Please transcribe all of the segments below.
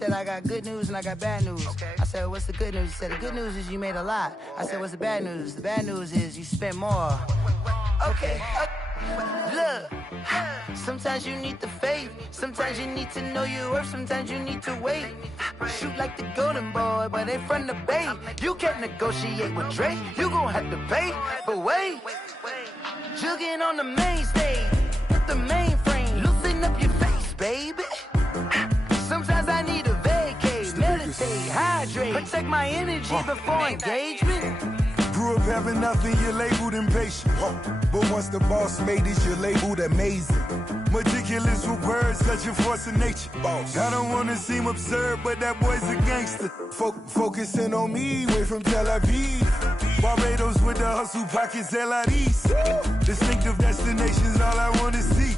Said I got good news and I got bad news. Okay. I said, what's the good news? He said, the good news is you made a lot. I said, what's the bad news? The bad news is you spent more. Okay. Look, sometimes you need the faith. Sometimes you need to know your worth. Sometimes you need to wait. Shoot like the golden boy, but ain't from the bay. You can't negotiate with Drake. You gon' have to pay. But wait, jugging on the main stage with the mainframe. Loosen up your face, baby. Sometimes I need a vacate, meditate, hydrate, protect my energy before engagement. Grew up having nothing, you're labeled impatient. But once the boss made it, you're labeled amazing. Meticulous with words, such a force of nature. I don't wanna seem absurd, but that boy's a gangster. Focusing on me, way from Tel Aviv. Barbados with the hustle pockets, LIDs. Distinctive destinations, all I wanna see.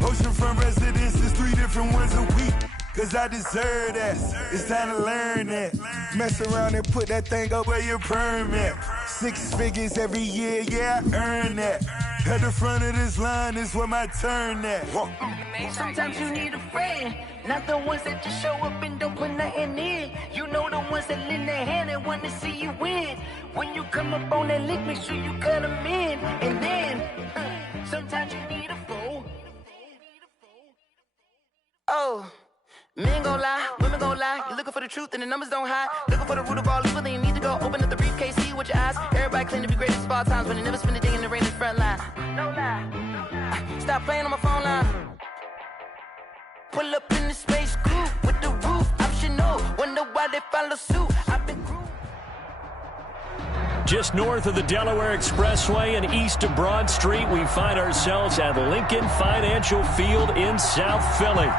Oceanfront residences, 3 different ones a week. Cause I deserve that, it's time to learn that. Mess around and put that thing up where your permit. 6 figures every year, yeah, I earn that. At the front of this line is where my turn at. Sometimes you need a friend, not the ones that just show up and don't put nothing in. You know the ones that lend their hand and want to see you win. When you come up on that lick, make sure you cut them in. And then, sometimes you need a fool. Oh. Men gon' lie, women gon' lie. You're looking for the truth and the numbers don't hide. Looking for the root of all evil, then you need to go open up the briefcase, see with your eyes. Everybody claim to be greatest of all times, but they never spend a day in the rain in the front line. No lie. Stop playing on my phone line. Pull up in the space coupe with the roof optional. Wonder why they follow suit. I've been Just north of the Delaware Expressway and east of Broad Street, we find ourselves at Lincoln Financial Field in South Philly.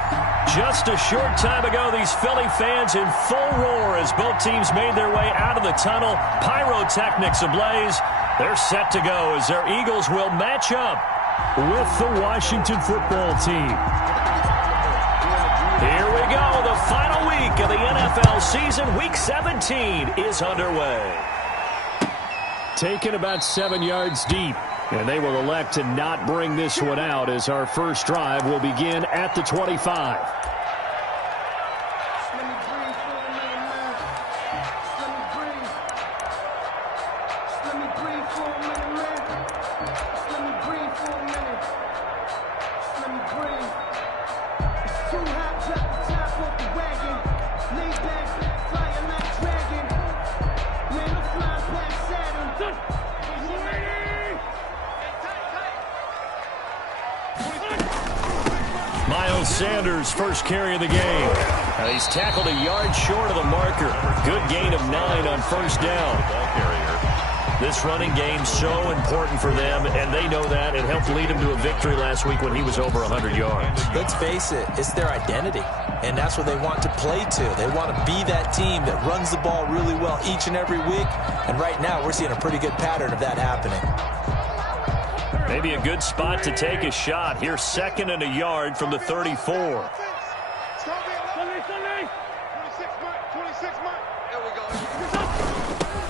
Just a short time ago, these Philly fans in full roar as both teams made their way out of the tunnel. Pyrotechnics ablaze. They're set to go as their Eagles will match up with the Washington football team. Here we go. The final week of the NFL season. Week 17 is underway. Taken about 7 yards deep, and they will elect to not bring this one out as our first drive will begin at the 25. Sanders' first carry of the game. Now he's tackled a yard short of the marker. Good gain of 9 on first down. This running game's so important for them, and they know that. It helped lead him to a victory last week when he was over 100 yards. Let's face it, it's their identity, and that's what they want to play to. They want to be that team that runs the ball really well each and every week, and right now we're seeing a pretty good pattern of that happening. Maybe a good spot to take a shot. Here's 2nd and a yard from the 34.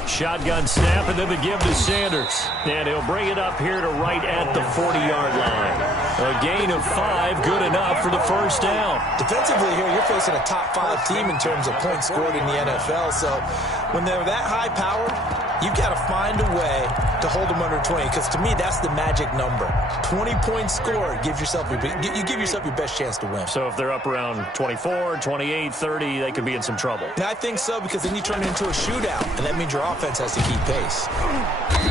Shotgun snap, and then the give to Sanders. And he'll bring it up here to right at the 40-yard line. A gain of 5, good enough for the first down. Defensively here, you're facing a top 5 team in terms of points scored in the NFL. So when they're that high-powered, you've got to find a way to hold them under 20, because to me, that's the magic number. 20 points scored, you give yourself your best chance to win. So if they're up around 24, 28, 30, they could be in some trouble. And I think so, because then you turn it into a shootout, and that means your offense has to keep pace.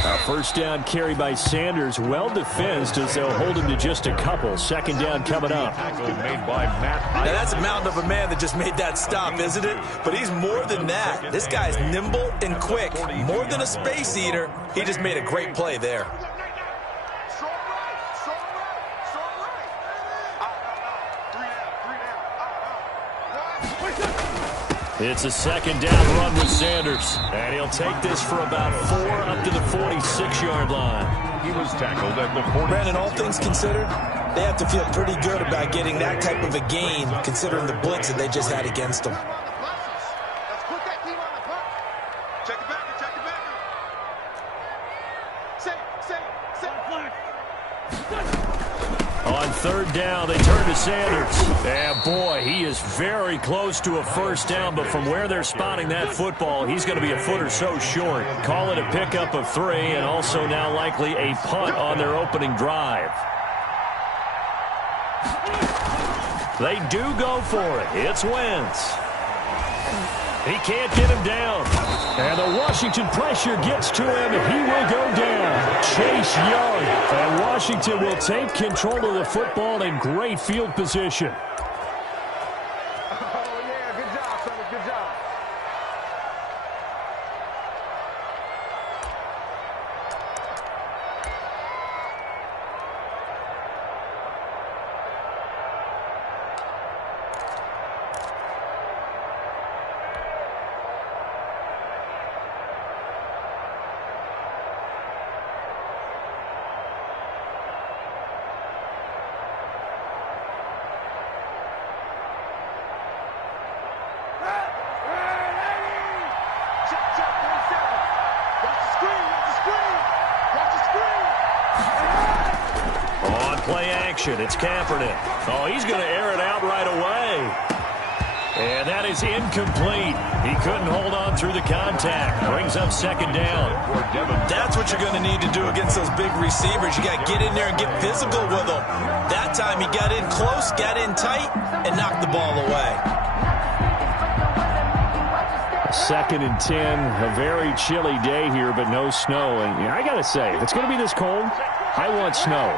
A first down carry by Sanders, well defensed as they'll hold him to just a couple. 2nd down coming up. Now that's a mountain of a man that just made that stop, isn't it? But he's more than that. This guy's nimble and quick. More than a space eater, he just made a great play there. It's a 2nd down run with Sanders. And he'll take this for about 4 up to the 46-yard line. He was tackled at the 40. Brandon, all things considered, they have to feel pretty good about getting that type of a gain, considering the blitz that they just had against them. third down. They turn to Sanders. And, boy, he is very close to a first down, but from where they're spotting that football, he's going to be a foot or so short. Call it a pickup of 3, and also now likely a punt on their opening drive. They do go for it. It's Wentz. He can't get him down. And the Washington pressure gets to him, and he will go down. Chase Young. And Washington will take control of the football in great field position. Oh, yeah, good job, fellas, good job. Play action. It's Kaepernick. Oh, he's going to air it out right away. And that is incomplete. He couldn't hold on through the contact. Brings up second down. That's what you're going to need to do against those big receivers. You got to get in there and get physical with them. That time he got in close, got in tight, and knocked the ball away. 2nd and 10. A very chilly day here, but no snow. And I got to say, if it's going to be this cold, I want snow.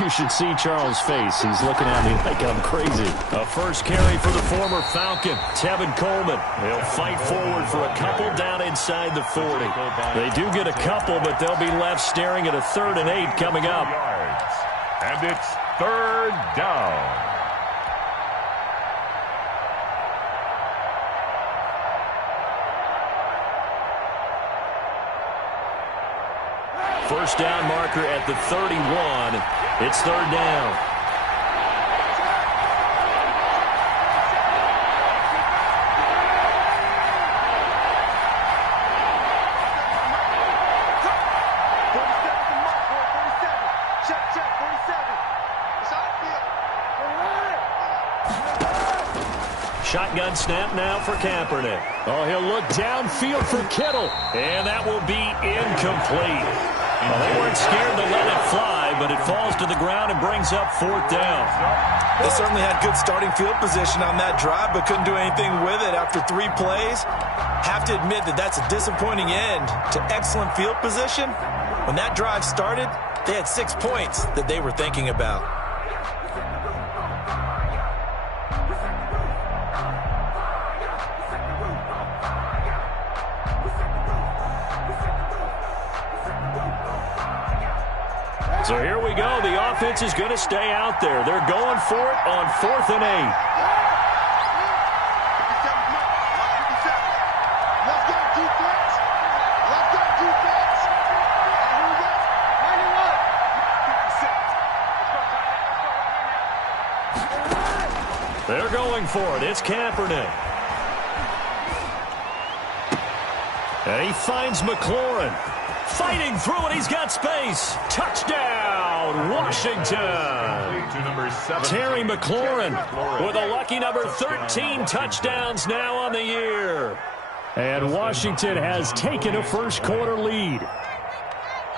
You should see Charles' face. He's looking at me like I'm crazy. A first carry for the former Falcon, Tevin Coleman. He'll fight forward for a couple down inside the 40. They do get a couple, but they'll be left staring at a 3rd and 8 coming up. And it's 3rd down. First down marker at the 31. It's 3rd down. Shotgun snap now for Kaepernick. Oh, he'll look downfield for Kittle. And that will be incomplete. Well, they weren't scared to let it fly, but it falls to the ground and brings up 4th down. They certainly had good starting field position on that drive, but couldn't do anything with it after 3 plays. Have to admit that that's a disappointing end to excellent field position. When that drive started, they had 6 points that they were thinking about. So here we go. The offense is going to stay out there. They're going for it on 4th and 8. They're going for it. It's Kaepernick. And he finds McLaurin. Fighting through it, he's got space. Touchdown, Washington. Terry McLaurin with a lucky number 13 touchdowns now on the year. And Washington has taken a first quarter lead.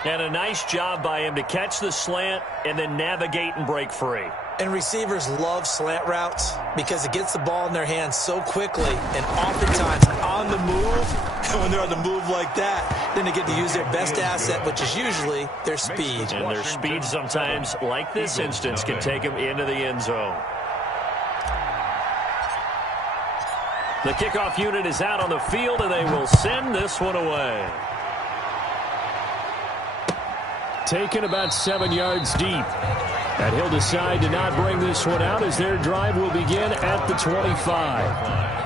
And a nice job by him to catch the slant and then navigate and break free. And receivers love slant routes because it gets the ball in their hands so quickly and oftentimes on the move. And when they're on the move like that, then they get to use their best asset, which is usually their speed. And their speed sometimes, like this instance, can take them into the end zone. The kickoff unit is out on the field, and they will send this one away. Taken about 7 yards deep. And he'll decide to not bring this one out as their drive will begin at the 25.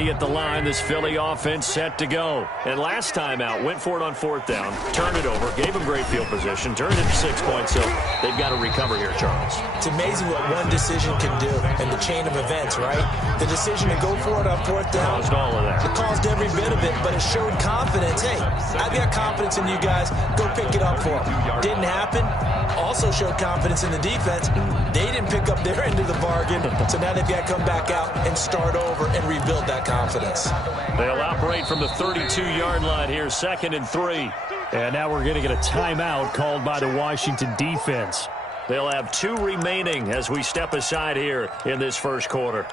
ready at the line. This Philly offense set to go. And last time out, went for it on 4th down, turned it over, gave them great field position, turned it to 6 points, so they've got to recover here, Charles. It's amazing what one decision can do in the chain of events, right? The decision to go for it on 4th down. Caused all of that. It caused every bit of it, but it showed confidence. Hey, I've got confidence in you guys. Go pick it up for them. Didn't happen. Also showed confidence in the defense. They didn't pick up their end of the bargain, so now they've got to come back out and start over and rebuild that confidence. They'll operate from the 32-yard line here, 2nd and 3. And now we're going to get a timeout called by the Washington defense. They'll have 2 remaining as we step aside here in this first quarter.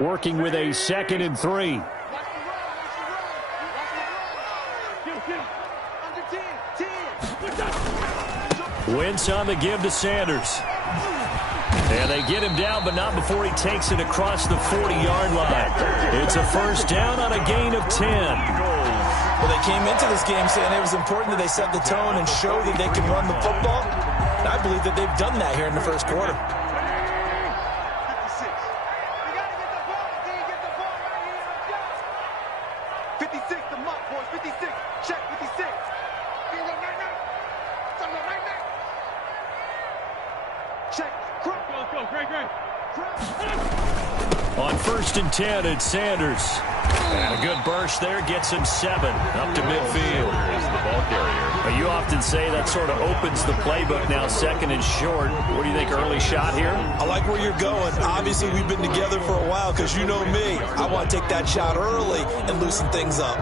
Working with a 2nd and 3. Wentz on the give to Sanders. And they get him down, but not before he takes it across the 40-yard line. It's a first down on a gain of 10. Well, they came into this game saying it was important that they set the tone and show that they can run the football. And I believe that they've done that here in the first quarter. On 1st and 10, it's Sanders. And a good burst there gets him 7 up to midfield. Is the ball carrier. You often say that sort of opens the playbook now, 2nd and short. What do you think, early shot here? I like where you're going. Obviously, we've been together for a while because you know me. I want to take that shot early and loosen things up.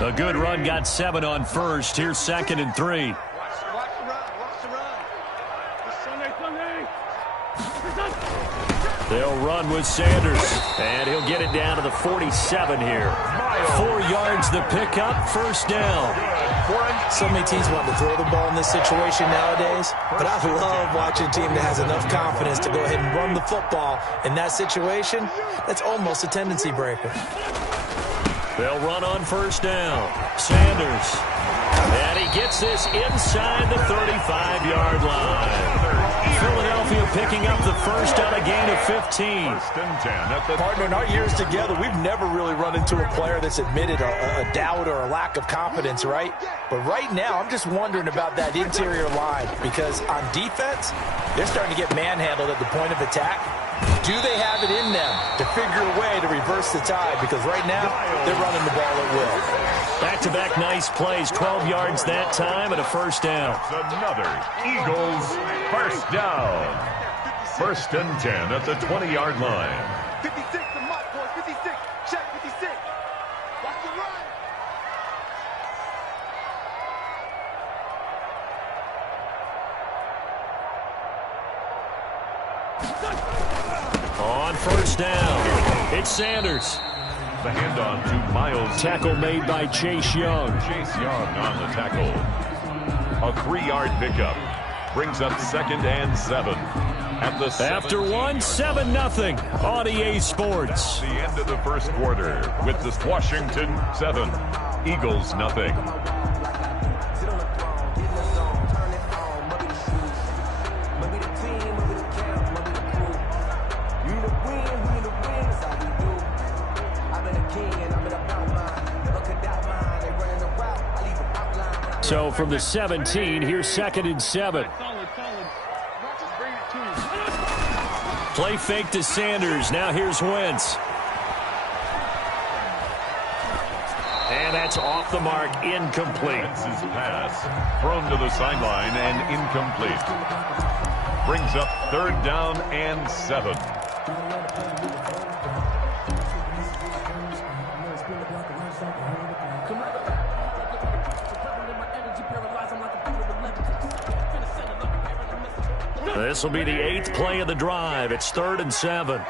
A good run got 7 on 1st. Here's 2nd and 3. They'll run with Sanders, and he'll get it down to the 47 here. 4 yards the pickup, first down. So many teams want to throw the ball in this situation nowadays, but I love watching a team that has enough confidence to go ahead and run the football in that situation. That's almost a tendency breaker. They'll run on first down. Sanders, and he gets this inside the 35-yard line. Philadelphia picking up the first on a gain of 15. Partner, in our years together, we've never really run into a player that's admitted a doubt or a lack of confidence, right? But right now, I'm just wondering about that interior line because on defense, they're starting to get manhandled at the point of attack. Do they have it in them to figure a way to reverse the tide? Because right now, they're running the ball at will. Back-to-back nice plays, 12 yards that time and a first down. It's another Eagles first down. 1st and 10 at the 20-yard line. 56, the mark, boys. 56. Check 56. Watch the run. On first down, it's Sanders. The handoff to Miles. Tackle made by Chase Young. Chase Young on the tackle. A 3-yard pickup. Brings up 2nd and 7. At the After 1, 7-0 on EA Sports. The end of the first quarter with this Washington 7, Eagles nothing. So from the 17, here's 2nd and 7. Play fake to Sanders. Now here's Wentz. And that's off the mark, incomplete. Wentz's pass thrown to the sideline and incomplete. Brings up 3rd down and 7. This will be the 8th play of the drive. It's 3rd and 7.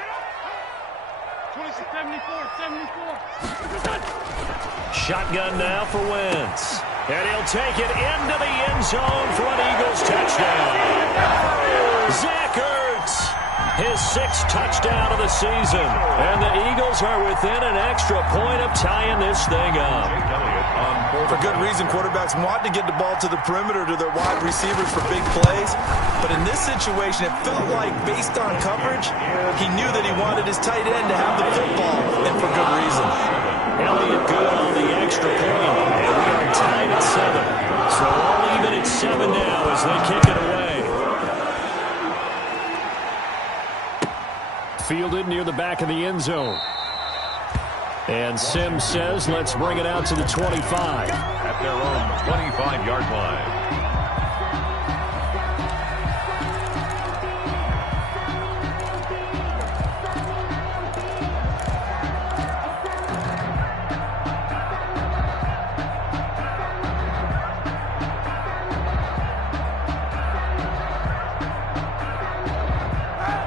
Shotgun now for Wentz. And he'll take it into the end zone for an Eagles touchdown. Zach Ertz. his 6th touchdown of the season. And the Eagles are within an extra point of tying this thing up. For good reason, quarterbacks want to get the ball to the perimeter to their wide receivers for big plays. But in this situation, it felt like, based on coverage, he knew that he wanted his tight end to have the football, and for good reason. Elliott good on the extra point, and we are tied at 7. So all even at 7 now as they kick it away. Fielded near the back of the end zone. And Sims says, let's bring it out to the 25. At their own 25-yard line.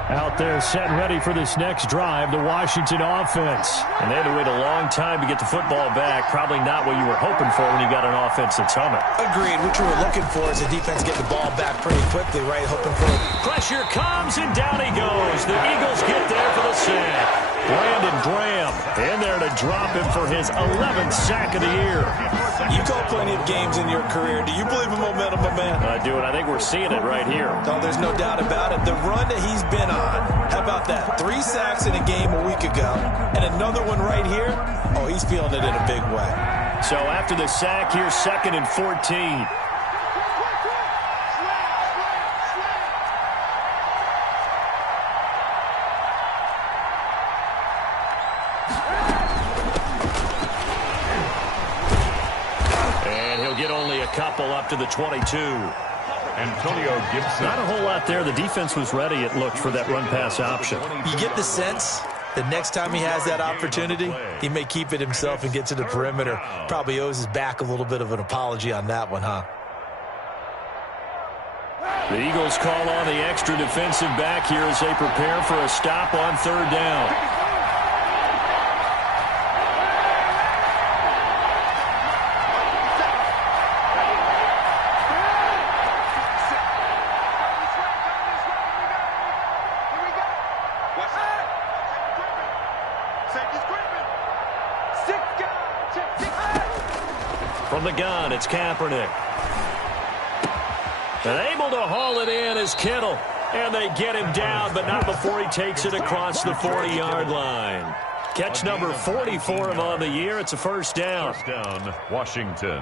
Out there set and ready for this next drive, the Washington offense. And they had to wait a long time to get the football back. Probably not what you were hoping for when you got an offense that's humming. Agreed. What you were looking for is the defense get the ball back pretty quickly, right? Hoping for it. Pressure comes, and down he goes. The Eagles get there for the sack. Brandon Graham in there to drop him for his 11th sack of the year. You called plenty of games in your career. Do you believe in momentum, my man? I do, and I think we're seeing it right here. No, there's no doubt about it. The run that he's been on, how about that? 3 sacks in a game a week ago, and another one right here. Oh, he's feeling it in a big way. So after the sack, here's 2nd and 14. Couple up to the 22. Antonio Gibson. Not a whole lot there. The defense was ready, it looked, for that run-pass option. You get the sense that next time he has that opportunity, he may keep it himself and get to the perimeter. Probably owes his back a little bit of an apology on that one, huh? The Eagles call on the extra defensive back here as they prepare for a stop on 3rd down. From the gun, it's Kaepernick. And able to haul it in is Kittle. And they get him down, but not before he takes it across the 40-yard line. Catch number 44 of on the year. It's a first down. First down, Washington.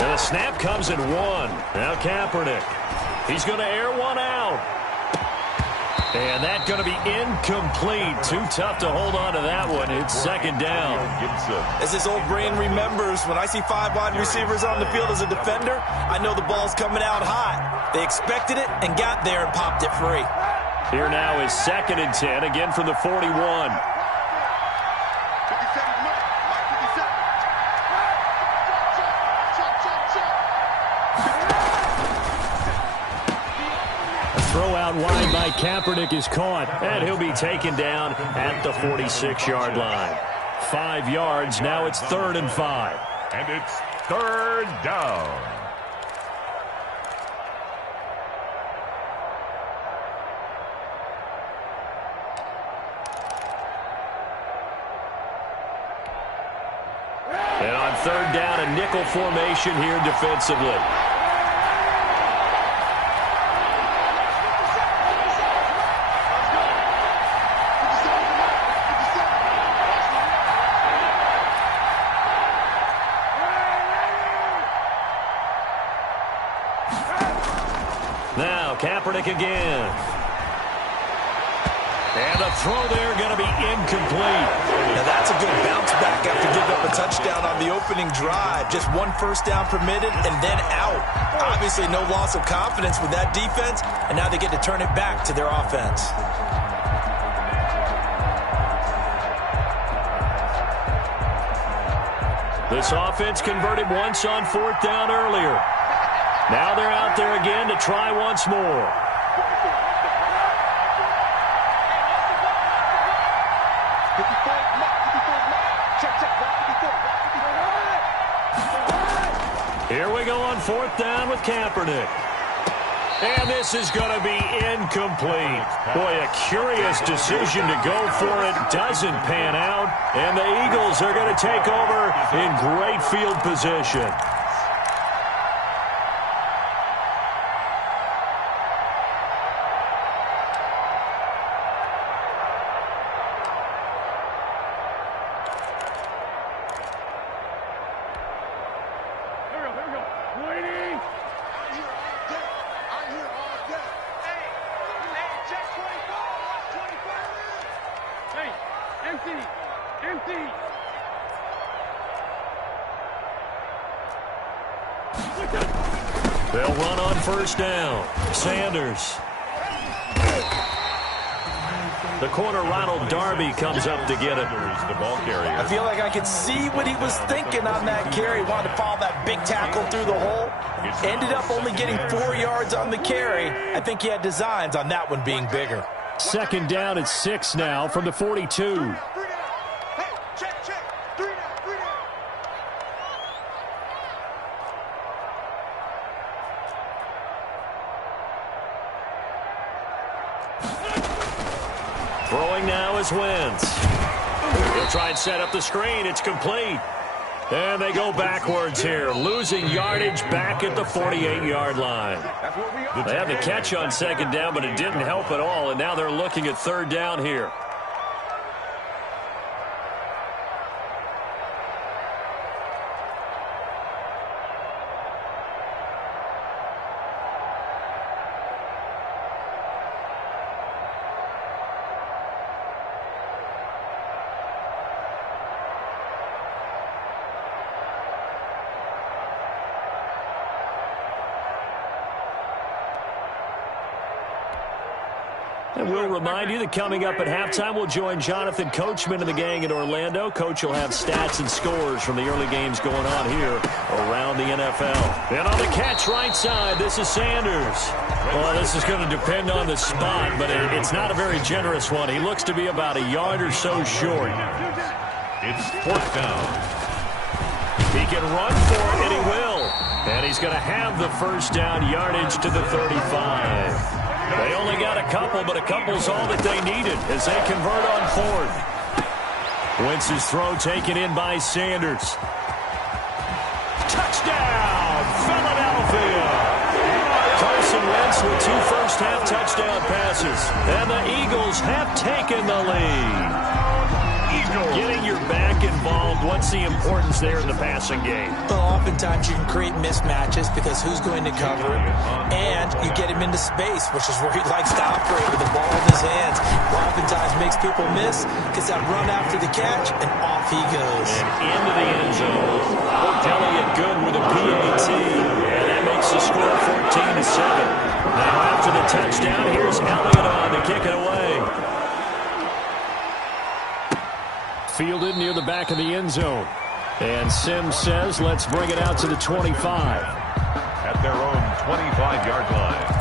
And the snap comes at 1. Now Kaepernick. He's going to air one out. And that's going to be incomplete. Too tough to hold on to that one. It's 2nd down. As his old brain remembers, when I see 5 wide receivers on the field as a defender, I know the ball's coming out hot. They expected it and got there and popped it free. Here now is 2nd and 10, again from the 41. Throw out wide by Kaepernick is caught, and he'll be taken down at the 46-yard line. 5 yards, now it's 3rd and 5. And it's 3rd down. And on 3rd down, a nickel formation here defensively. Now Kaepernick again. And the throw there going to be incomplete. Now that's a good bounce back after giving up a touchdown on the opening drive. Just 1 first down permitted and then out. Obviously no loss of confidence with that defense, and now they get to turn it back to their offense. This offense converted once on 4th down earlier. Now they're out there again to try once more. Here we go on 4th down with Kaepernick. And this is going to be incomplete. Boy, a curious decision to go for it. Doesn't pan out. And the Eagles are going to take over in great field position. They'll run on 1st down. Sanders. The corner, Ronald Darby, comes up to get it. The ball carrier. I feel like I could see what he was thinking on that carry. Wanted to follow that big tackle through the hole. Ended up only getting 4 yards on the carry. I think he had designs on that one being bigger. 2nd down at 6 now from the 42. Throwing now is Wentz. He'll try and set up the screen. It's complete. And they go backwards here, losing yardage back at the 48-yard line. They had the catch on 2nd down, but it didn't help at all, and now they're looking at 3rd down here. And we'll remind you that coming up at halftime, we'll join Jonathan Coachman and the gang in Orlando. Coach will have stats and scores from the early games going on here around the NFL. And on the catch right side, this is Sanders. Well, this is going to depend on the spot, but it's not a very generous one. He looks to be about a yard or so short. It's 4th down. He can run for it, and he will. And he's going to have the 1st down yardage to the 35. They only got a couple, but a couple's all that they needed as they convert on 4th. Wentz's throw taken in by Sanders. Touchdown, Philadelphia! Carson Wentz with 2 first-half touchdown passes. And the Eagles have taken the lead. Getting your back involved, what's the importance there in the passing game? Well, oftentimes you can create mismatches because who's going to cover him, and you get him into space, which is where he likes to operate with the ball in his hands. Oftentimes makes people miss, gets that run after the catch, and off he goes. And into the end zone. Elliott good with a PAT, and that makes the score 14-7. Now after the touchdown, here's Elliott on to kick it away. Fielded near the back of the end zone. And Sims says, let's bring it out to the 25. At their own 25-yard line.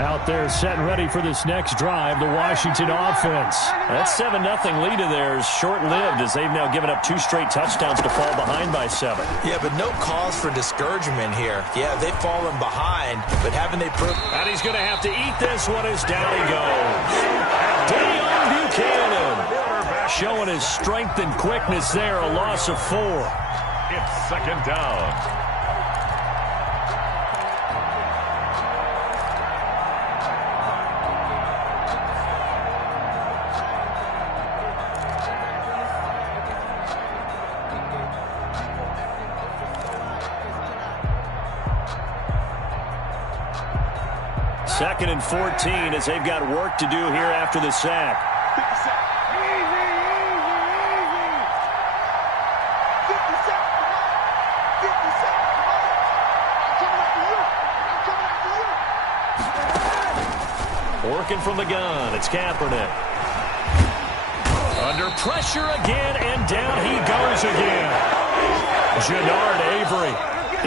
Out there set and ready for this next drive, the Washington offense. That 7-0 lead of theirs short-lived as they've now given up 2 straight touchdowns to fall behind by 7. Yeah, but no cause for discouragement here. Yeah, they've fallen behind, but haven't they proved... And he's going to have to eat this one as down he goes. Deion Buchanan showing his strength and quickness there, a loss of 4. It's 2nd down. Second and 14 as they've got work to do here after the sack. Working from the gun, it's Kaepernick. Under pressure again, and down he goes again. Jannard Avery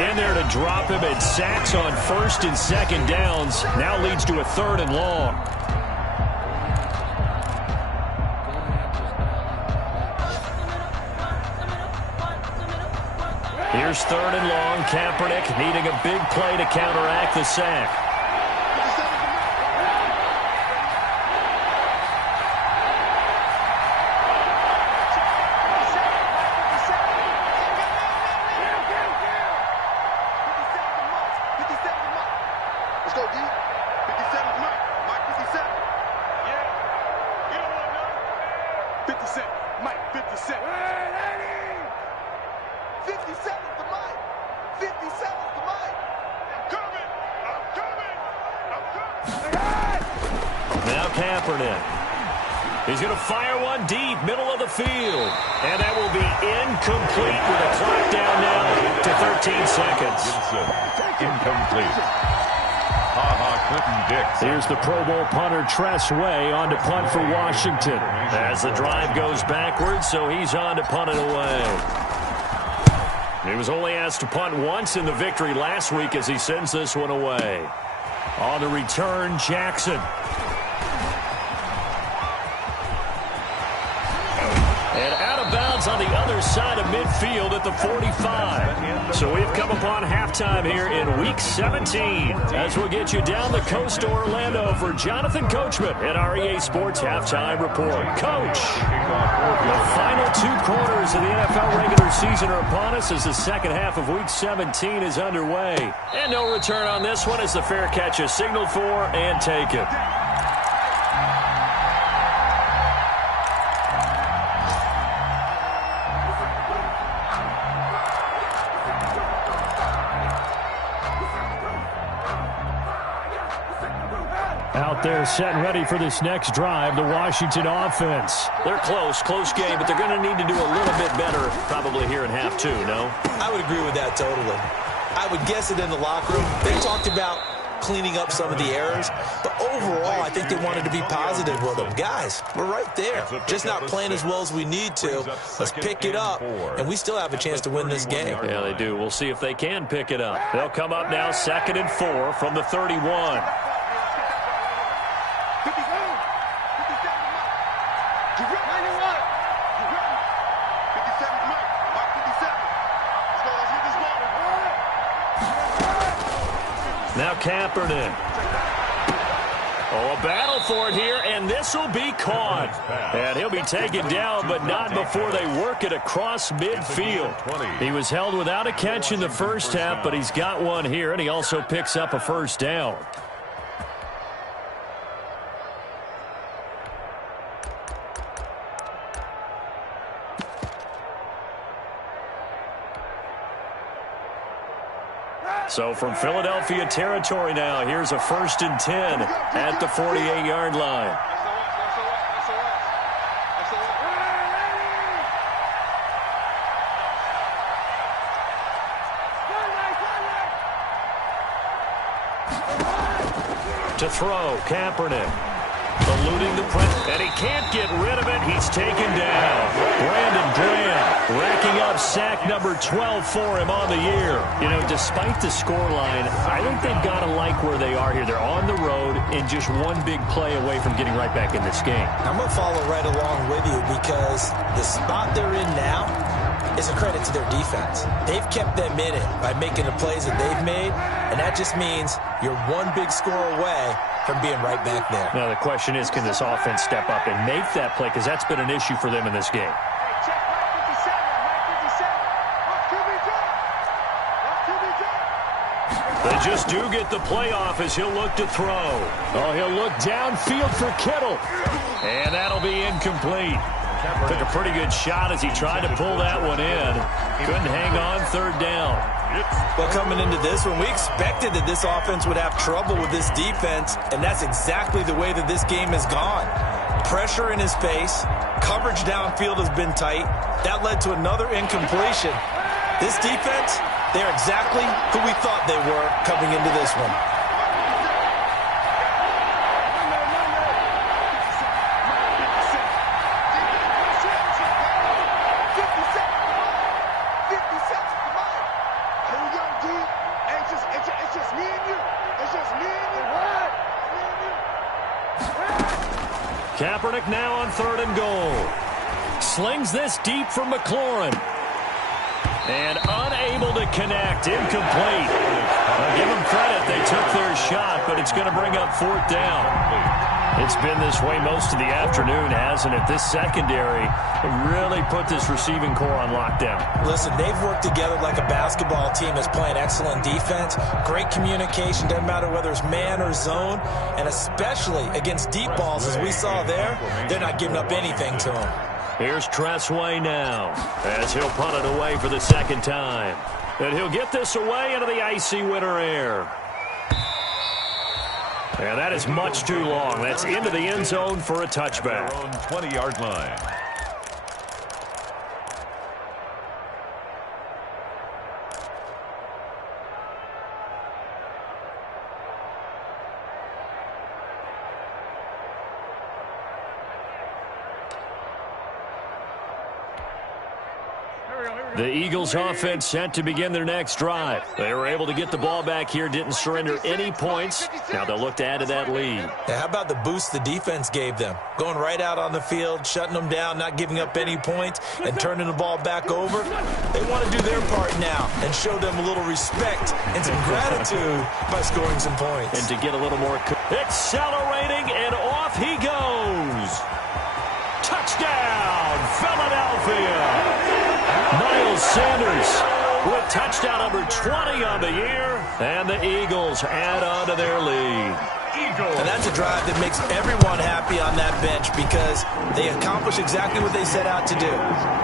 in there to drop him, and sacks on 1st and 2nd downs. Now leads to a 3rd and long. Here's 3rd and long. Kaepernick needing a big play to counteract the sack. He's going to fire one deep, middle of the field. And that will be incomplete with a clock down now to 13 seconds. Incomplete. Clinton Dix. Here's the Pro Bowl punter Tress Way on to punt for Washington. As the drive goes backwards, so he's on to punt it away. He was only asked to punt once in the victory last week as he sends this one away. On the return, Jackson. And out of bounds on the other side of midfield at the 45. So we've come upon halftime here in Week 17. As we'll get you down the coast to Orlando for Jonathan Coachman at our EA Sports Halftime Report. Coach, the final 2 quarters of the NFL regular season are upon us as the second half of Week 17 is underway. And no return on this one as the fair catch is signaled for and taken. Out there set and ready for this next drive, the Washington offense. They're close game, but they're going to need to do a little bit better probably here in half 2, no? I would agree with that totally. I would guess it in the locker room. They talked about cleaning up some of the errors, but overall I think they wanted to be positive with them. Guys, we're right there. Just not playing as well as we need to. Let's pick it up, and we still have a chance to win this game. Yeah, they do. We'll see if they can pick it up. They'll come up now 2nd and 4 from the 31. Now Kaepernick. Oh, a battle for it here, and this will be caught. And he'll be taken down, but not before they work it across midfield. He was held without a catch in the first half, but he's got one here, and he also picks up a first down. So from Philadelphia territory now, here's a 1st and 10 at the 48-yard line. To throw, Kaepernick. Eluding the press, and he can't get rid of it. He's taken down. Brandon Graham racking up sack number 12 for him on the year. You know, despite the scoreline, I think they've got to like where they are here. They're on the road and just one big play away from getting right back in this game. I'm going to follow right along with you because the spot they're in now is a credit to their defense. They've kept them in it by making the plays that they've made, and that just means you're one big score away from being right back there. Now the question is, can this offense step up and make that play? Because that's been an issue for them in this game. They just do get the play off as he'll look to throw. Oh, he'll look downfield for Kittle. And that'll be incomplete. Took a pretty good shot as he tried to pull that one in. Couldn't hang on 3rd down. Well, coming into this one, we expected that this offense would have trouble with this defense, and that's exactly the way that this game has gone. Pressure in his face. Coverage downfield has been tight. That led to another incompletion. This defense, they're exactly who we thought they were coming into this one. It's just me and you. It's just me and you. Kaepernick now on 3rd and goal. Slings this deep for McLaurin. And unable to connect. Incomplete. I'll give them credit. They took their shot, but it's going to bring up 4th down. It's been this way most of the afternoon, hasn't it? This secondary really put this receiving core on lockdown. Listen, they've worked together like a basketball team that's playing excellent defense. Great communication, doesn't matter whether it's man or zone. And especially against deep balls, as we saw there, they're not giving up anything to them. Here's Tressway now, as he'll punt it away for the 2nd time. And he'll get this away into the icy winter air. And that is much too long. That's into the end zone for a touchback. Their own 20-yard line. The Eagles offense set to begin their next drive. They were able to get the ball back here, didn't surrender any points. Now they'll look to add to that lead. Yeah, how about the boost the defense gave them? Going right out on the field, shutting them down, not giving up any points, and turning the ball back over. They want to do their part now and show them a little respect and some gratitude by scoring some points. And to get a little more accelerating, and off he goes. Touchdown, Philadelphia. Miles Sanders with touchdown number 20 on the year, and the Eagles add on to their lead. And that's a drive that makes everyone happy on that bench because they accomplish exactly what they set out to do.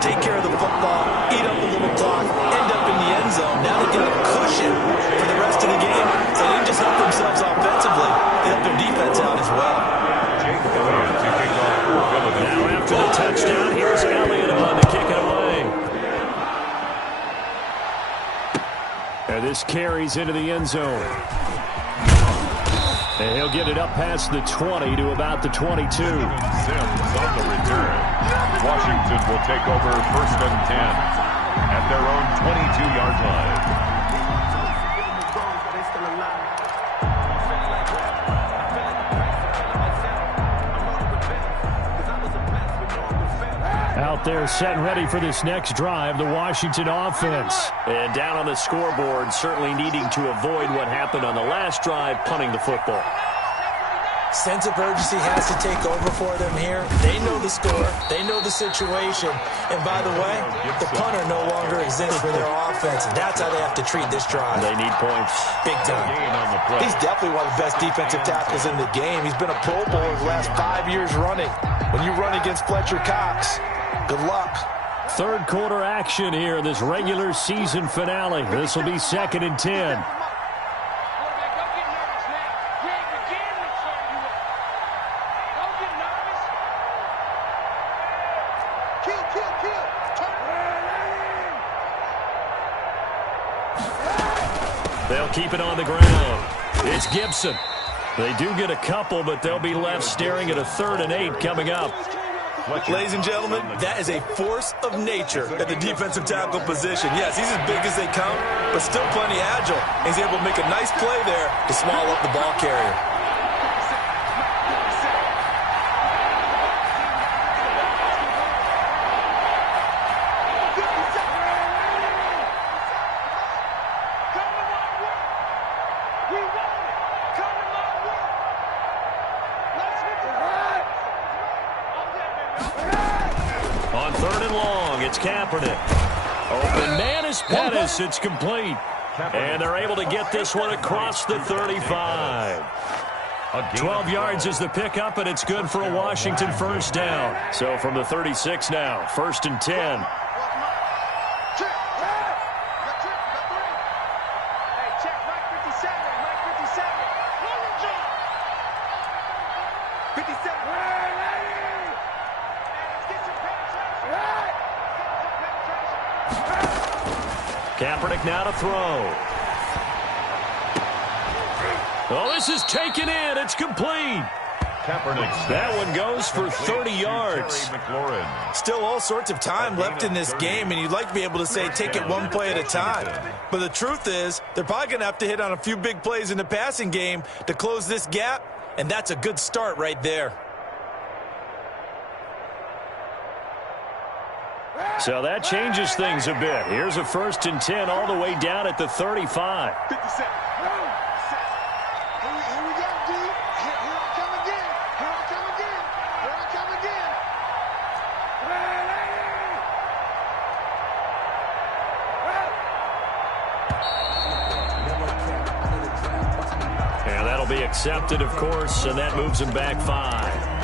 Take care of the football, eat up a little clock, end up in the end zone. Now they get a cushion for the rest of the game. So they didn't just help themselves offensively, they help their defense out as well. Now after the touchdown, here's Elliott on to kick it away. And this carries into the end zone. And he'll get it up past the 20 to about the 22. Sims on the return. Washington will take over 1st and 10 at their own 22-yard line. Out there set and ready for this next drive, the Washington offense. And down on the scoreboard, certainly needing to avoid what happened on the last drive, punting the football. Sense of urgency has to take over for them here. They know the score. They know the situation. And by the way, the punter no longer exists for their offense. And that's how they have to treat this drive. They need points. Big time. He's definitely one of the best defensive tackles in the game. He's been a Pro Bowler the last 5 years running. When you run against Fletcher Cox, good luck. 3rd quarter action here in this regular season finale. This will be 2nd and 10. They'll keep it on the ground. It's Gibson. They do get a couple, but they'll be left staring at a 3rd and 8 coming up. Ladies and gentlemen, that is a force of nature at the defensive tackle position. Yes, he's as big as they come, but still plenty agile. He's able to make a nice play there to small up the ball carrier. On 3rd and long, it's Kaepernick. Open man is Pettis. It's complete. And they're able to get this one across the 35. 12 yards is the pickup, and it's good for a Washington 1st down. So from the 36 now, 1st and 10. Kaepernick now to throw. Oh, this is taken in. It's complete. That one goes for 30 yards. Still all sorts of time left in this game, and you'd like to be able to say take it one play at a time. But the truth is, they're probably going to have to hit on a few big plays in the passing game to close this gap, and that's a good start right there. So that changes things a bit. Here's a 1st and 10 all the way down at the 35. And that'll be accepted, of course, and that moves him back 5.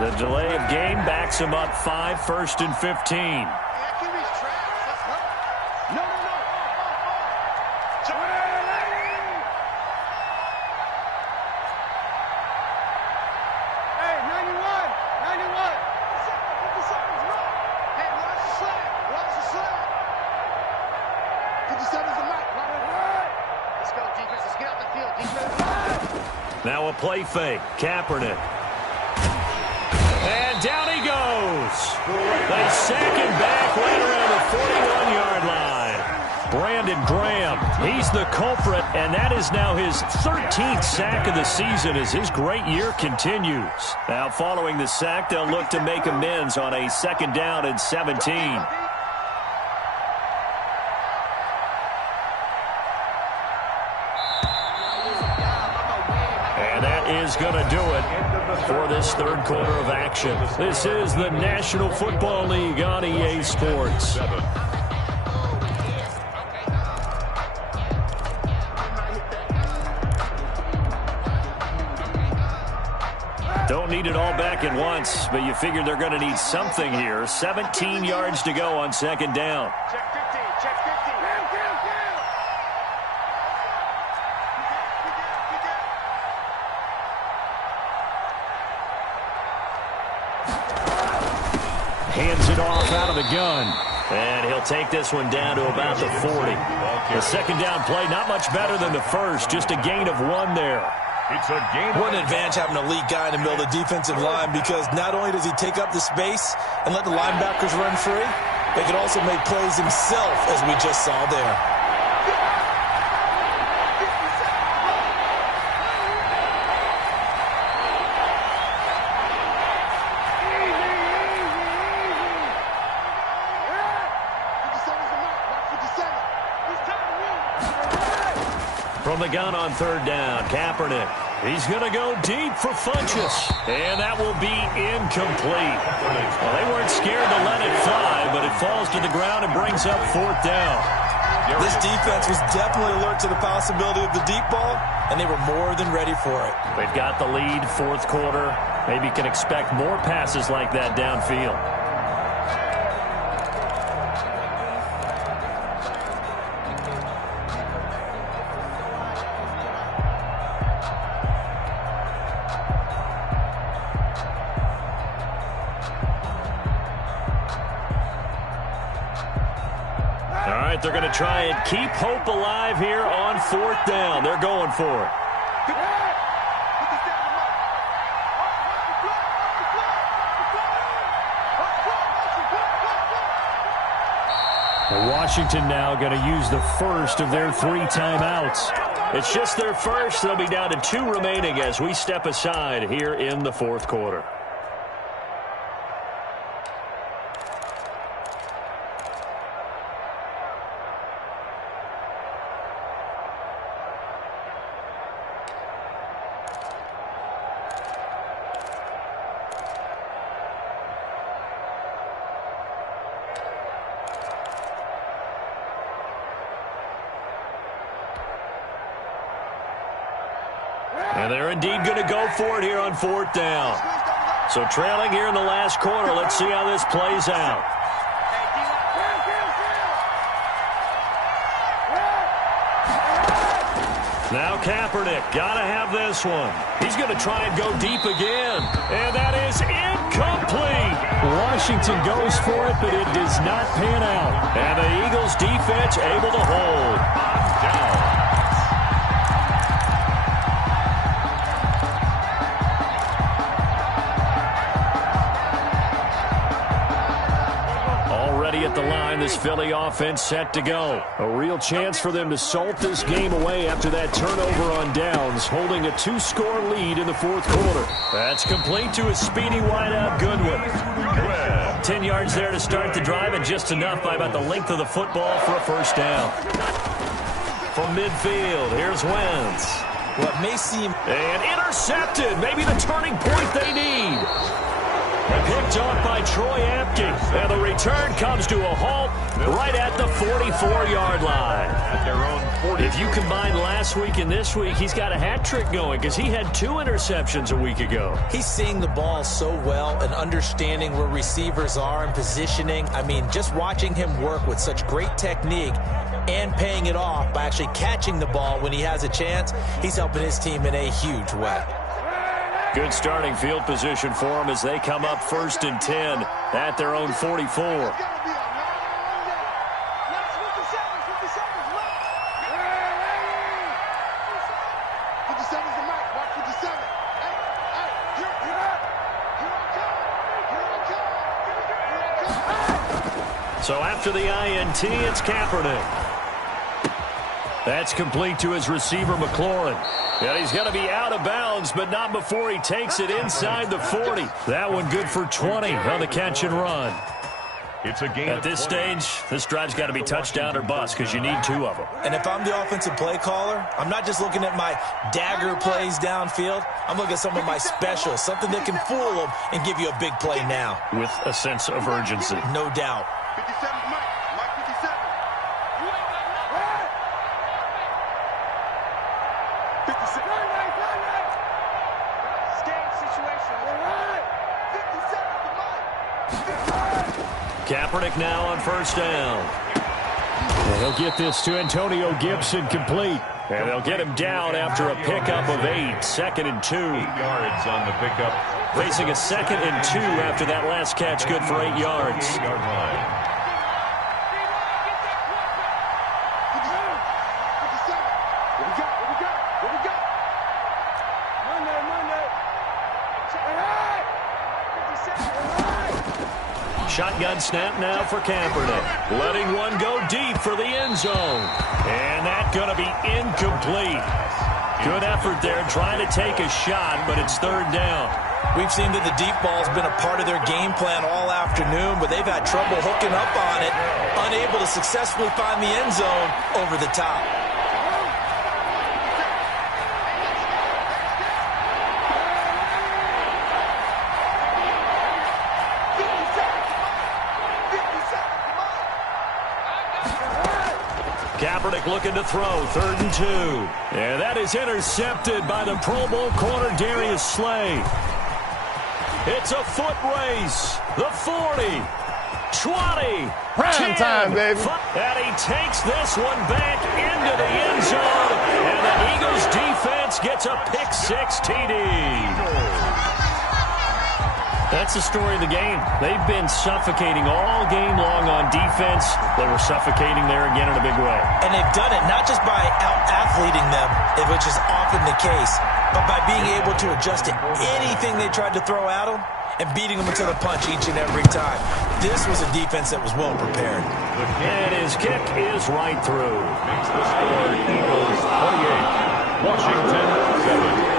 The delay of game backs him up 5, 1st and 15. Now a play fake. Kaepernick. And down he goes. They sack him back right around the 41-yard line. Brandon Graham, he's the culprit, and that is now his 13th sack of the season as his great year continues. Now following the sack, they'll look to make amends on a 2nd down and 17. Is going to do it for this 3rd quarter of action. This is the National Football League on EA Sports. Don't need it all back at once, but you figure they're going to need something here. 17 yards to go on 2nd down. Hands it off out of the gun. And he'll take this one down to about the 40. The 2nd down play, not much better than the first. Just a gain of 1 there. What an advantage having a lead guy in the middle of the defensive line, because not only does he take up the space and let the linebackers run free, they can also make plays himself, as we just saw there. From the gun on 3rd down, Kaepernick. He's going to go deep for Funchess. And that will be incomplete. Well, they weren't scared to let it fly, but it falls to the ground and brings up 4th down. This defense was definitely alert to the possibility of the deep ball, and they were more than ready for it. They've got the lead, 4th quarter. Maybe can expect more passes like that downfield. They're going to try and keep hope alive here on 4th down. They're going for it. Washington now going to use the first of their 3 timeouts. It's just their first. They'll be down to 2 remaining as we step aside here in the 4th quarter. And they're indeed going to go for it here on 4th down. So trailing here in the last quarter. Let's see how this plays out. Now Kaepernick, got to have this one. He's going to try and go deep again. And that is incomplete. Washington goes for it, but it does not pan out. And the Eagles defense able to hold. Down. Already at the line, this Philly offense set to go. A real chance for them to salt this game away after that turnover on downs, holding a 2-score lead in the fourth quarter. That's complete to a speedy wideout Goodwin. 10 yards there to start the drive, and just enough by about the length of the football for a first down. From midfield, here's Wentz. What may seem... And intercepted. Maybe the turning point they need. Picked off by Troy Apke. And the return comes to a halt right at the 44-yard line. At their own 40. If you combine last week and this week, he's got a hat trick going because he had 2 interceptions a week ago. He's seeing the ball so well and understanding where receivers are and positioning. I mean, just watching him work with such great technique and paying it off by actually catching the ball when he has a chance, he's helping his team in a huge way. Good starting field position for them as they come up 1st and 10 at their own 44. So after the INT, it's Kaepernick. That's complete to his receiver, McLaurin. And he's going to be out of bounds, but not before he takes it inside the 40. That one good for 20 on the catch and run. It's a game. At this stage, this drive's got to be touchdown or bust because you need 2 of them. And if I'm the offensive play caller, I'm not just looking at my dagger plays downfield. I'm looking at some of my specials, something that can fool them and give you a big play now. With a sense of urgency. No doubt. 57, Mike 57. 57. Kaepernick now on first down. And he'll get this to Antonio Gibson complete. And they'll get him down after a pickup of 8. 2nd and 2. 8 yards on the pickup. Facing a 2nd and 2 after that last catch, good for 8 yards. 8-yard line. Shotgun snap now for Kaepernick. Letting one go deep for the end zone. And that's going to be incomplete. Good effort there trying to take a shot, but it's 3rd down. We've seen that the deep ball's been a part of their game plan all afternoon, but they've had trouble hooking up on it, unable to successfully find the end zone over the top. Kaepernick looking to throw, 3rd and 2. And that is intercepted by the Pro Bowl corner Darius Slay. It's a foot race. The 40, 20, prime 10, time, baby. And he takes this one back into the end zone. And the Eagles defense gets a pick-6 TD. That's the story of the game. They've been suffocating all game long on defense. They were suffocating there again in a big way. And they've done it not just by out-athleting them, which is often the case, but by being able to adjust to anything they tried to throw at them and beating them to the punch each and every time. This was a defense that was well prepared. And his kick is right through. Makes the score Eagles 28, Washington 7.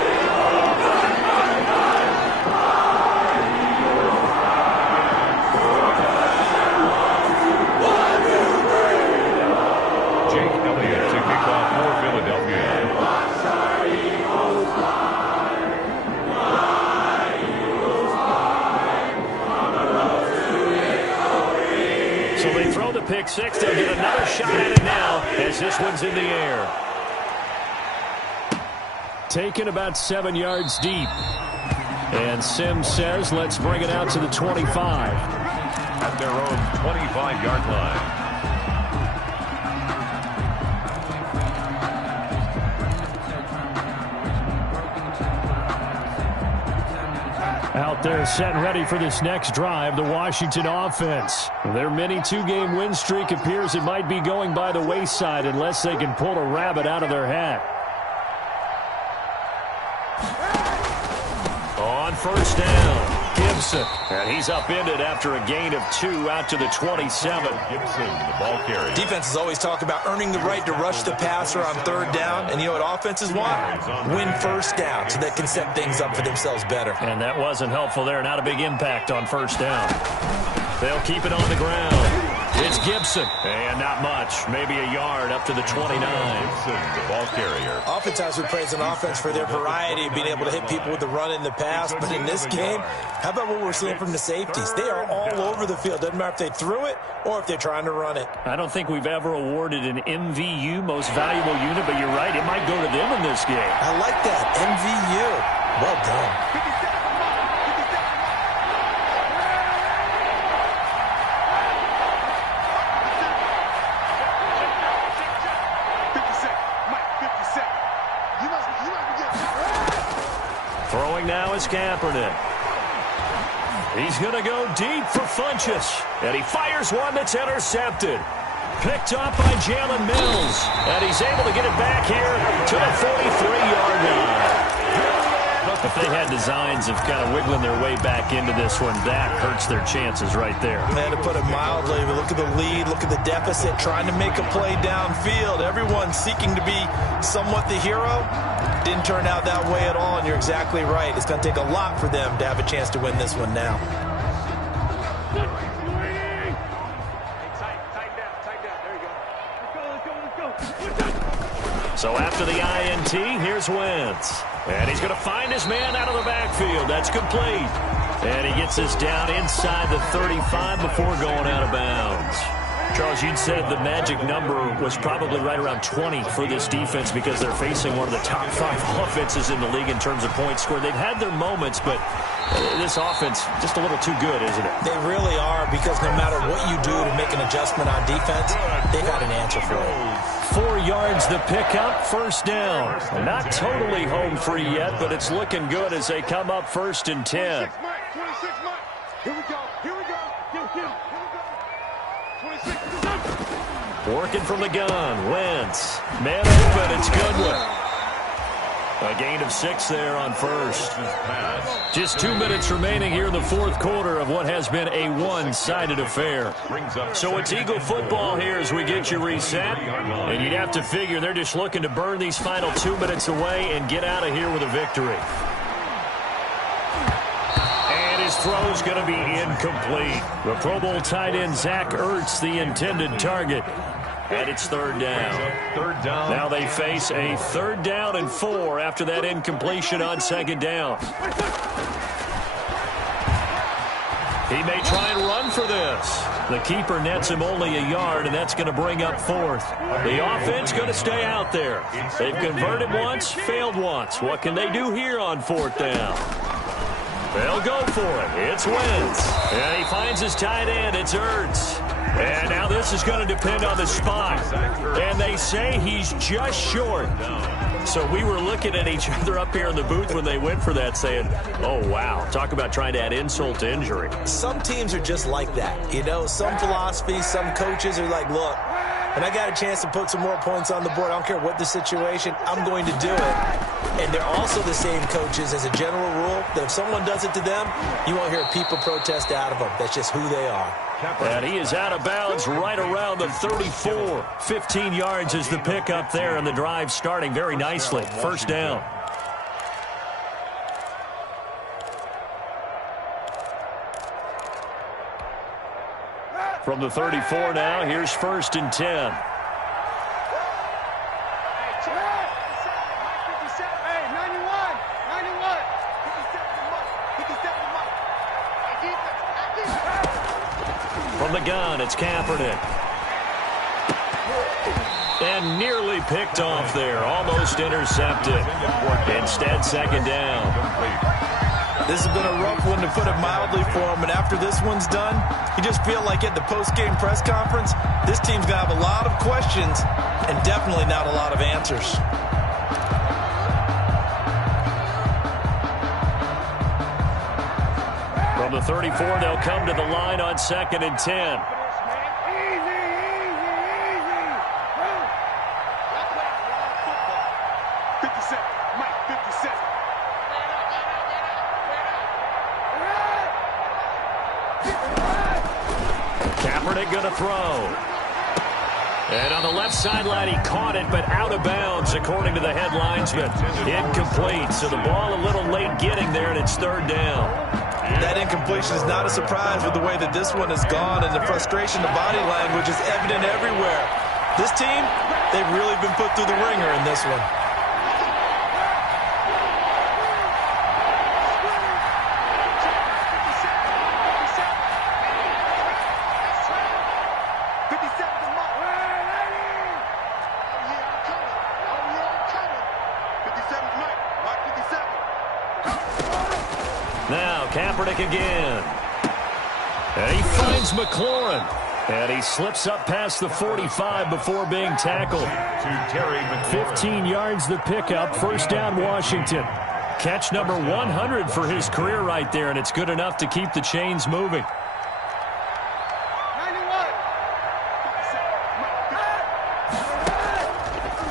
Pick 6. They'll get another shot at it now as this one's in the air. Taken about 7 yards deep. And Sims says, let's bring it out to the 25. At their own 25-yard line. Out there set and ready for this next drive, the Washington offense. Their mini two-game win streak appears it might be going by the wayside unless they can pull a rabbit out of their hat. On first down, Gibson. And he's upended after a gain of 2 out to the 27. Gibson, the ball carrier. Defenses always talk about earning the right to rush the passer on third down. And you know what offenses want? Win first down so they can set things up for themselves better. And that wasn't helpful there. Not a big impact on first down. They'll keep it on the ground. It's Gibson. And not much. Maybe a yard up to the 29. Gibson, the ball carrier. Oftentimes we praise an offense for their variety of being able to hit people with the run and the pass. But in this game, how about what we're seeing from the safeties? They are all over the field. Doesn't matter if they threw it or if they're trying to run it. I don't think we've ever awarded an MVU, most valuable unit, but you're right. It might go to them in this game. I like that. MVU. Well done. Throwing now is Kaepernick. He's going to go deep for Funchess. And he fires one that's intercepted. Picked up by Jalen Mills. And he's able to get it back here to the 43-yard line. If they had designs of kind of wiggling their way back into this one, that hurts their chances right there. Man, to put it mildly, look at the lead, look at the deficit, trying to make a play downfield. Everyone seeking to be somewhat the hero. Didn't turn out that way at all, and you're exactly right. It's going to take a lot for them to have a chance to win this one now. So after the INT, here's Wentz. And he's going to find his man out of the backfield. That's complete. And he gets this down inside the 35 before going out of bounds. Charles, you'd said the magic number was probably right around 20 for this defense because they're facing one of the top 5 offenses in the league in terms of points scored. They've had their moments, but this offense just a little too good, isn't it? They really are, because no matter what you do to make an adjustment on defense, they got an answer for it. 4 yards the pickup, first down. Not totally home free yet, but it's looking good as they come up first and 10. 26 Mike. Here we go. Working from the gun, Wentz. Man open, it's Goodwin. A gain of 6 there on first. Just 2 minutes remaining here in the fourth quarter of what has been a one-sided affair. So it's Eagle football here as we get you reset. And you'd have to figure they're just looking to burn these final 2 minutes away and get out of here with a victory. And his throw's going to be incomplete. The Pro Bowl tight end Zach Ertz, the intended target. And it's third down. Now they face a 3rd down and 4 after that incompletion on 2nd down. He may try and run for this. The keeper nets him only a yard, and that's going to bring up 4th. The offense going to stay out there. They've converted once, failed once. What can they do here on 4th down? They'll go for it. It's Wentz. And he finds his tight end. It's Ertz. And now this is going to depend on the spot. And they say he's just short. So we were looking at each other up here in the booth when they went for that saying, oh, wow, talk about trying to add insult to injury. Some teams are just like that. You know, some philosophies, some coaches are like, look, when I got a chance to put some more points on the board, I don't care what the situation, I'm going to do it. And they're also the same coaches as a general rule that if someone does it to them, you won't hear people protest out of them. That's just who they are. And he is out of bounds right around the 34. 15 yards is the pickup there, and the drive starting very nicely. First down. From the 34 now, here's 1st and 10. From the gun, it's Kaepernick. And nearly picked off there. Almost intercepted. Instead, 2nd down. This has been a rough one, to put it mildly, for him. And after this one's done, you just feel like at the post-game press conference, this team's going to have a lot of questions and definitely not a lot of answers. the 34, they'll come to the line on 2nd and 10. Kaepernick going to throw. And on the left sideline, he caught it, but out of bounds, according to the headlinesman. Incomplete, so the ball a little late getting there, and it's 3rd down. That incompletion is not a surprise with the way that this one has gone, and the frustration, the body language is evident everywhere. This team, they've really been put through the ringer in this one. Now, Kaepernick again. And he finds McLaurin. And he slips up past the 45 before being tackled. 15 yards the pickup. 1st down, Washington. Catch number 100 for his career right there, and it's good enough to keep the chains moving.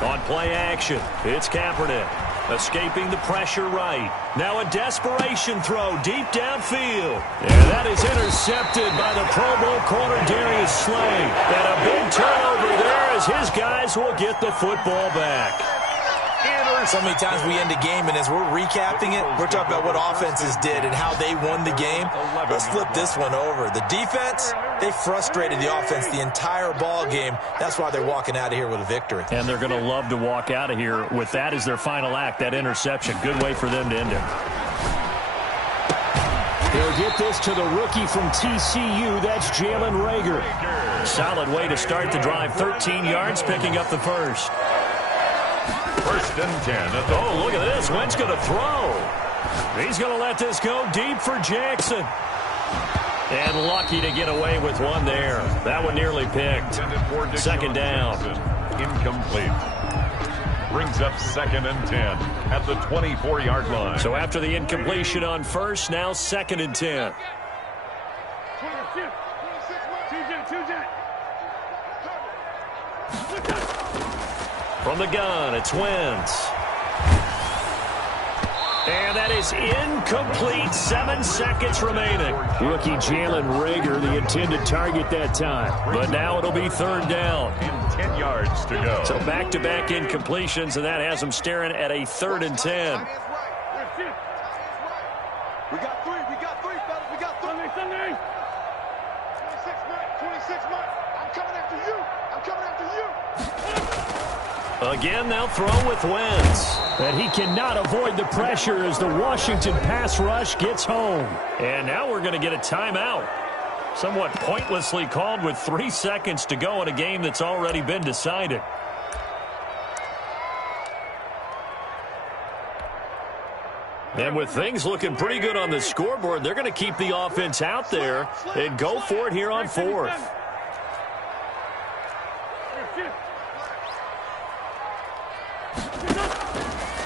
On play action, it's Kaepernick. Escaping the pressure right. Now a desperation throw deep downfield. And that is intercepted by the Pro Bowl corner Darius Slay. And a big turnover there as his guys will get the football back. So many times we end a game, and as we're recapping it, we're talking about what offenses did and how they won the game. Let's flip this one over. The defense, they frustrated the offense the entire ball game. That's why they're walking out of here with a victory. And they're going to love to walk out of here with that as their final act, that interception. Good way for them to end it. They'll get this to the rookie from TCU. That's Jalen Reagor. Solid way to start the drive. 13 yards, picking up the first. 1st and 10. Oh, look at this. Wentz going to throw. He's going to let this go deep for Jackson. And lucky to get away with one there. That one nearly picked. 2nd down. Incomplete. Brings up 2nd and 10 at the 24-yard line. So after the incompletion on 1st, now 2nd and 10. From the gun, it's Wentz. And that is incomplete. 7 seconds remaining. Rookie Jalen Reagor, the intended target that time. But now it'll be 3rd down. And 10 yards to go. So back-to-back incompletions, and that has them staring at a 3rd and 10. We got three, fellas. We got three. 26 Mike. I'm coming after you. Again, they'll throw with Wentz. And he cannot avoid the pressure as the Washington pass rush gets home. And now we're going to get a timeout. Somewhat pointlessly called with 3 seconds to go in a game that's already been decided. And with things looking pretty good on the scoreboard, they're going to keep the offense out there and go for it here on 4th.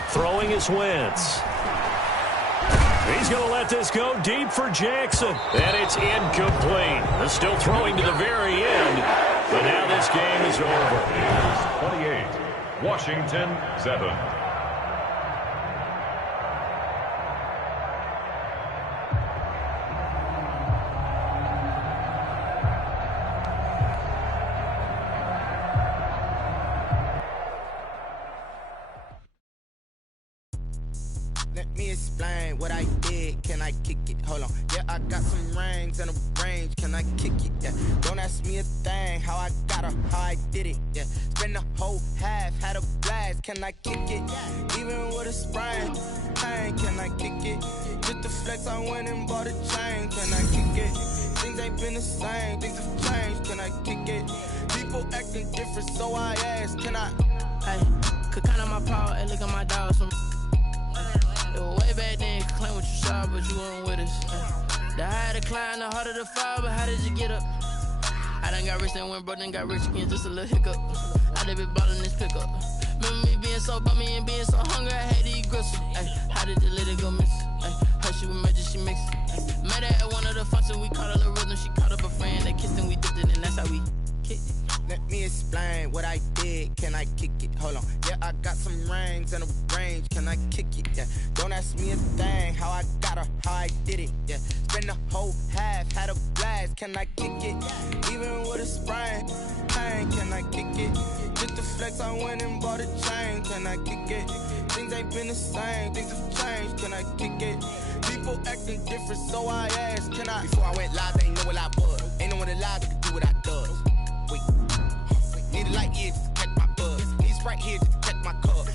Throwing is Wentz. He's going to let this go deep for Jackson. And it's incomplete. They're still throwing to the very end. But now this game is over. 28, Washington 7. Let me explain what I did. Can I kick it? Hold on. Yeah, I got some rings and a range. Can I kick it? Yeah. Don't ask me a thing. How I got her, how I did it. Yeah. Spend the whole half, had a blast. Can I kick it? Even with a sprain, pain. Can I kick it? Just the flex, I went and bought a chain. Can I kick it? Things ain't been the same. Things have changed. Can I kick it? People acting different, so I asked. Can I? Hey, could count on my power and look at my dogs from. It was way back then, could claim what you saw, but you weren't with us. The higher the climb, the harder the fall, but how did you get up? I done got rich and went broke, then got rich again, just a little hiccup. I done been ballin' this pickup. Remember me being so bummy and being so hungry, I had to eat gristle. Ay, how did the lady go miss? Ay, hush she was major, she mixed. Met her at one of the functions, we caught her the rhythm. She caught up a friend, they kissed and we dipped it, and that's how we kicked it. Let me explain what I did. Can I kick it? Hold on. Yeah, I got some rings and a range. Can I kick it? Yeah. Don't ask me a thing. How I got her, how I did it. Yeah. Spend the whole half, had a blast. Can I kick it? Even with a sprain, pain. Can I kick it? Just the flex, I went and bought a chain. Can I kick it? Things ain't been the same. Things have changed. Can I kick it? People acting different, so I asked. Can I? Before I went live, they ain't know what I was. Ain't no one alive that could do what I does. Wait. Need a light here just to catch my buzz. Need Sprite here just to catch my cup.